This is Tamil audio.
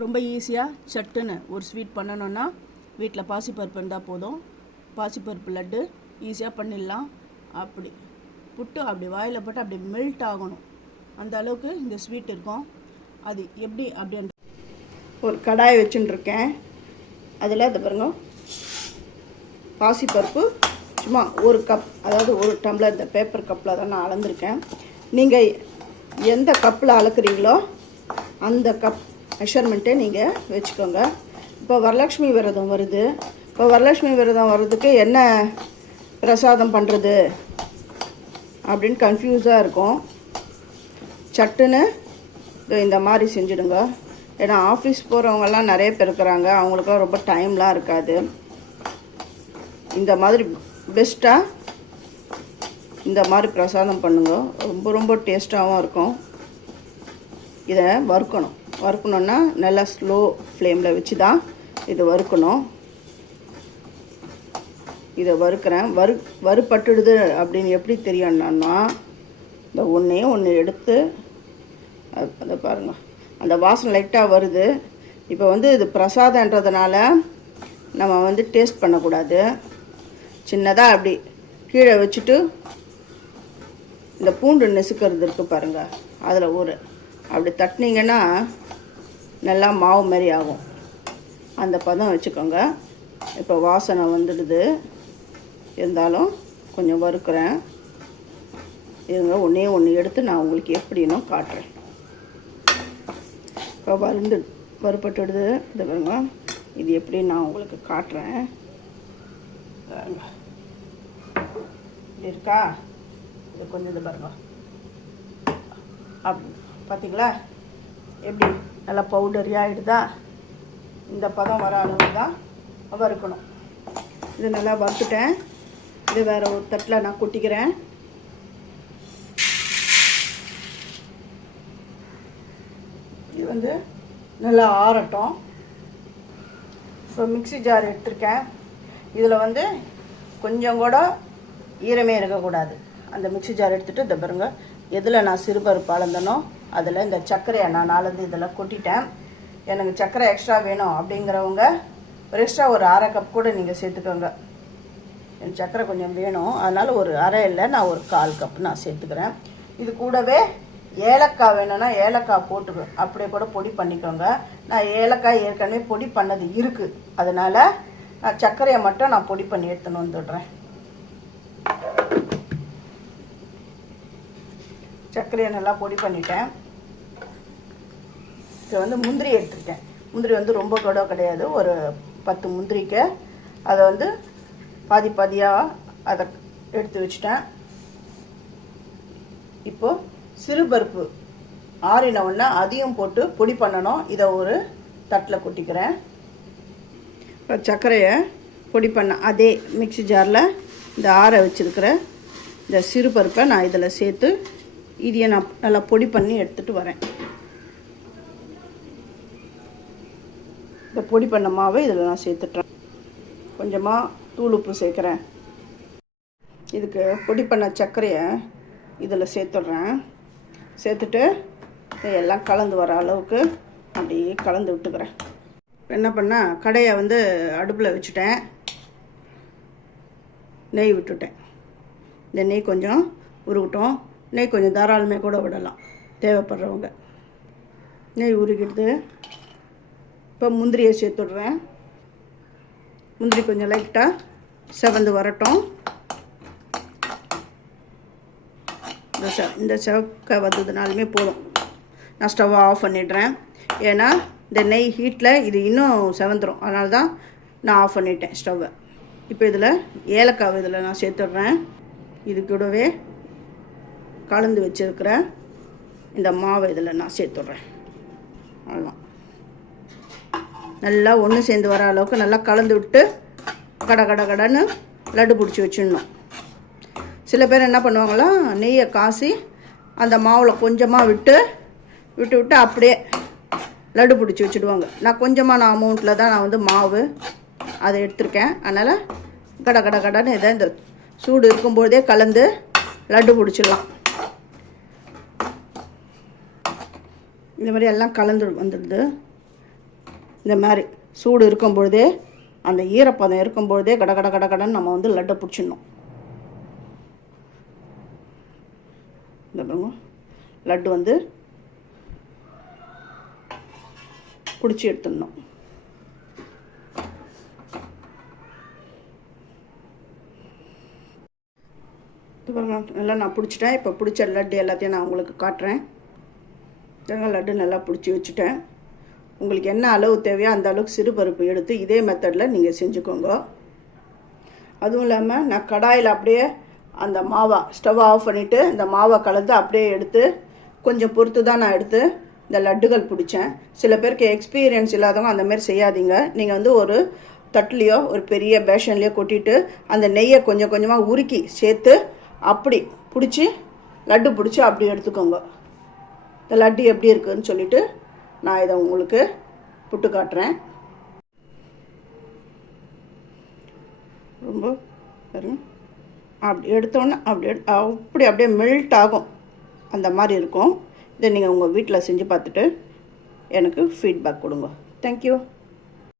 ரொம்ப ஈஸியாக சட்டுன்னு ஒரு ஸ்வீட் பண்ணணுன்னா வீட்டில் பாசிப்பருப்பு இருந்தால் போதும். பாசிப்பருப்பு லட்டு ஈஸியாக பண்ணிடலாம். அப்படி புட்டு அப்படி வாயில் போட்டு அப்படி மெல்ட் ஆகணும். அந்த அளவுக்கு இந்த ஸ்வீட் இருக்கும். அது எப்படி அப்படின்ற ஒரு கடாய் வச்சுட்டுருக்கேன். அதில் அது பாருங்க. பாசிப்பருப்பு சும்மா ஒரு கப் அதாவது ஒரு டம்ளர் இந்த பேப்பர் கப்பில் தான் நான் அளந்திருக்கேன். நீங்கள் எந்த கப்பில் அளக்குறீங்களோ அந்த கப் மெஷர்மெண்ட்டே நீங்கள் வச்சுக்கோங்க. இப்போ வரலட்சுமி விரதம் வருது. இப்போ வரலட்சுமி விரதம் வர்றதுக்கு என்ன பிரசாதம் பண்ணுறது அப்படின்னு கன்ஃபியூஸாக இருக்கும். சட்டுன்னு இந்த மாதிரி செஞ்சுடுங்க. ஏன்னா ஆஃபீஸ் போகிறவங்கெல்லாம் நிறைய பேர் இருக்கிறாங்க. அவங்களுக்குலாம் ரொம்ப டைம்லாம் இருக்காது. இந்த மாதிரி பெஸ்ட்டாக இந்த மாதிரி பிரசாதம் பண்ணுங்க. ரொம்ப ரொம்ப டேஸ்ட்டாகவும் இருக்கும். இதை வறுக்கணும். வறுக்கணுன்னா நல்லா ஸ்லோ ஃப்ளேமில் வச்சு தான் இதை வறுக்கணும். இதை வறுக்கிறேன். வறு வறுப்பட்டுடுது அப்படின்னு எப்படி தெரியணும்னா இந்த ஒன்றே ஒன்று எடுத்து அது- அதை பாருங்கள் அந்த வாசனை லைட்டாக வருது. இப்போ வந்து இது பிரசாதன்றதுனால நம்ம வந்து டேஸ்ட் பண்ணக்கூடாது. சின்னதாக அப்படி கீழே வச்சுட்டு இந்த பூண்டு நெசுக்கிறது இருக்குது பாருங்கள் அதில் ஒரு அப்படி தட்டினீங்கன்னா நல்லா மாவு மாதிரி ஆகும். அந்த பதம் வச்சுக்கோங்க. இப்போ வாசனை வந்துடுது. இருந்தாலும் கொஞ்சம் வறுக்கிறேன். இருங்க ஒன்றே ஒன்று எடுத்து நான் உங்களுக்கு எப்படின்னும் காட்டுறேன். இப்போ வருந்து வறுப்பட்டுடுது இது பாருங்க. இது எப்படி நான் உங்களுக்கு காட்டுறேன். இருக்கா? இது கொஞ்சம் இது பாருங்க. அப்படி. பார்த்தீங்களா எப்படி? நல்லா பவுடரி ஆகிடுதா இந்த பதம் வர அளவு தான் வறுக்கணும் இது நல்லா வறுத்துட்டேன். இது வேறு ஒரு தட்டில் நான் கொட்டிக்கிறேன். இது வந்து நல்லா ஆறட்டும். ஸோ மிக்ஸி ஜார் எடுத்திருக்கேன். இதில் வந்து கொஞ்சம் கூட ஈரமே இருக்கக்கூடாது. அந்த மிக்ஸி ஜார் எடுத்துகிட்டு இந்த பாருங்கள் எதில் நான் சிறுபருப்பு அளந்தனோ அதில் இந்த சர்க்கரையை நான் நாலந்து இதில் கொட்டிட்டேன். எனக்கு சர்க்கரை எக்ஸ்ட்ரா வேணும் அப்படிங்கிறவங்க ஒரு எக்ஸ்ட்ரா ஒரு அரை கப் கூட நீங்கள் சேர்த்துக்கோங்க. எனக்கு சர்க்கரை கொஞ்சம் வேணும். அதனால் ஒரு அரை இல்லை நான் ஒரு கால் கப் நான் சேர்த்துக்கிறேன். இது கூடவே ஏலக்காய் வேணும்னா ஏலக்காய் போட்டுக்க. அப்படியே கூட பொடி பண்ணிக்கோங்க. நான் ஏலக்காய் ஏற்கனவே பொடி பண்ணது இருக்குது அதனால் நான் சர்க்கரையை மட்டும் நான் பொடி பண்ணி எடுத்துன்னு வந்துடுறேன். சர்க்கரையை நல்லா பொடி பண்ணிட்டேன். இது வந்து முந்திரி எடுத்துருக்கேன். முந்திரி வந்து ரொம்ப கூட கிடையாது. ஒரு பத்து முந்திரிக்கு அதை வந்து பாதி பாதியாக அதை எடுத்து வச்சுட்டேன். இப்போது சிறுபருப்பு ஆறின ஒன்று அதையும் போட்டு பொடி பண்ணணும். இதை ஒரு தட்டில் கொட்டிக்கிறேன். இப்போ சர்க்கரையை பொடி பண்ண அதே மிக்ஸி ஜாரில் இந்த ஆற வச்சுருக்கிற இந்த சிறுபருப்பை நான் இதில் சேர்த்து இதையை நான் நல்லா பொடி பண்ணி எடுத்துகிட்டு வரேன். இந்த பொடி பண்ண மாவை இதில் நான் சேர்த்துட்றேன். கொஞ்சமாக தூள் உப்பு சேர்க்குறேன். இதுக்கு பொடி பண்ண சர்க்கரையை இதில் சேர்த்துட்றேன். சேர்த்துட்டு எல்லாம் கலந்து வர அளவுக்கு அப்படியே கலந்து விட்டுக்கிறேன். என்ன பண்ணால் கடையை வந்து அடுப்பில் வச்சுட்டேன். நெய் விட்டுட்டேன். இந்த நெய் கொஞ்சம் உருகட்டும். நெய் கொஞ்சம் தாராளமே கூட விடலாம். தேவைப்படுறவங்க. நெய் உருகிடுது. இப்போ முந்திரியை சேர்த்துடுறேன். முந்திரி கொஞ்சம் லைட்டாக செவந்து வரட்டும். இந்த செ இந்த செவக்க வந்ததுனாலுமே போதும். நான் ஸ்டவ்வை ஆஃப் பண்ணிடுறேன். ஏன்னா இந்த நெய் ஹீட்டில் இது இன்னும் செவந்துடும் அதனால தான் நான் ஆஃப் பண்ணிட்டேன் ஸ்டவ்வை. இப்போ இதில் ஏலக்காய் இதில் நான் சேர்த்துடுறேன். இது கூடவே கலந்து வச்சுருக்கிற இந்த மாவை இதில் நான் சேர்த்துட்றேன் அவ்வளோ நல்லா ஒன்று சேர்ந்து வர அளவுக்கு நல்லா கலந்து விட்டு கட கட கடன்னு லட்டு பிடிச்சி வச்சிடணும். சில பேர் என்ன பண்ணுவாங்களா நெய்யை காசி அந்த மாவில் கொஞ்சமாக விட்டு விட்டு விட்டு அப்படியே லட்டு பிடிச்சி வச்சுடுவாங்க. நான் கொஞ்சமான அமௌண்ட்டில் தான் நான் வந்து மாவு அதை எடுத்திருக்கேன். அதனால் கட கட கடன்னு இதை இந்த சூடு இருக்கும்போதே கலந்து லட்டு பிடிச்சிடலாம். இந்த மாதிரி எல்லாம் கலந்து வந்துடுது. இந்த மாதிரி சூடு இருக்கும் பொழுதே அந்த ஈரப்பதம் இருக்கும் பொழுதே கட கட கட கடன்னு நம்ம வந்து லட்டை பிடிச்சிடணும். இந்த பாருங்க. லட்டு வந்து பிடிச்சி எடுத்துடணும். இது பாருங்க நல்லா நான் பிடிச்சிட்டேன். இப்போ பிடிச்ச லட்டு எல்லாத்தையும் நான் உங்களுக்கு காட்டுறேன். பாருங்க லட்டு நல்லா பிடிச்சி வச்சுட்டேன். உங்களுக்கு என்ன அளவு தேவையோ அந்த அளவுக்கு சிறுபருப்பு எடுத்து இதே மெத்தடில் நீங்கள் செஞ்சுக்கோங்க. அதுவும் இல்லாமல் நான் கடாயில் அப்படியே அந்த மாவை ஸ்டவ் ஆஃப் பண்ணிவிட்டு இந்த மாவை கலந்து அப்படியே எடுத்து கொஞ்சம் பொறுத்து தான் நான் எடுத்து இந்த லட்டுகள் பிடிச்சேன். சில பேருக்கு எக்ஸ்பீரியன்ஸ் இல்லாதவங்க அந்தமாரி செய்யாதீங்க. நீங்கள் வந்து ஒரு தட்டுலேயோ ஒரு பெரிய பேஷன்லேயோ கொட்டிட்டு அந்த நெய்யை கொஞ்சம் கொஞ்சமாக உருக்கி சேர்த்து அப்படி பிடிச்சி லட்டு பிடிச்சி அப்படி எடுத்துக்கோங்க. இந்த லட்டு எப்படி இருக்குதுன்னு சொல்லிவிட்டு நான் இதை உங்களுக்கு புட்டு காட்டுறேன். ரொம்ப பாருங்க. அப்படி எடுத்தோன்னே அப்படி எடு அப்படி அப்படியே மெல்ட் ஆகும். அந்த மாதிரி இருக்கும். இதை நீங்கள் உங்கள் வீட்டில் செஞ்சு பார்த்துட்டு எனக்கு ஃபீட்பேக் கொடுங்க. தேங்க்யூ